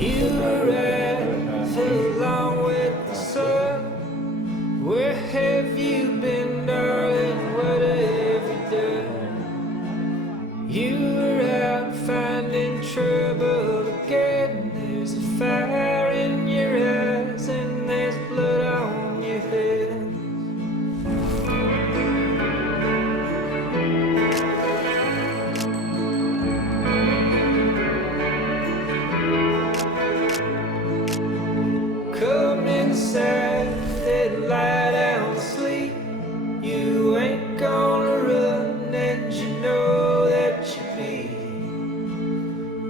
You arrived along with the sun. Where have you been, darling? What have you done? You were out finding trouble again. There's a fire in your eyes and there's blood on your head. Come inside and lie down to sleep. You ain't gonna run and you know that you be.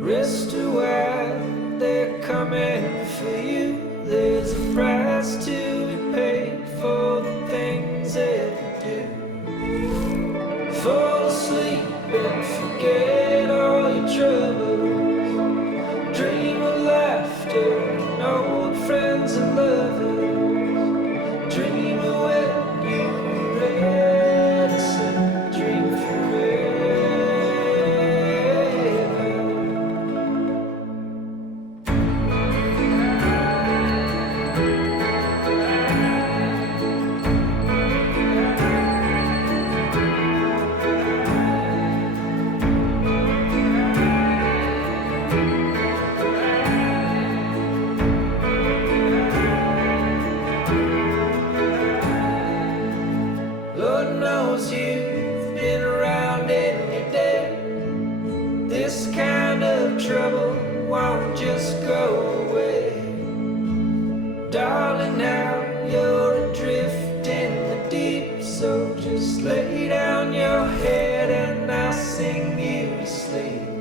Rest a while, they're coming for you. There's a price to be paid for the things that you do. Fall asleep and forget all your troubles. Dream of laughter and old friends and lovers. Dream of when you were innocent. Dream forever. Lord knows you've been around in your day. This kind of trouble won't just go away. Darling, now you're adrift in the deep, so just lay down your head and I'll sing you to sleep.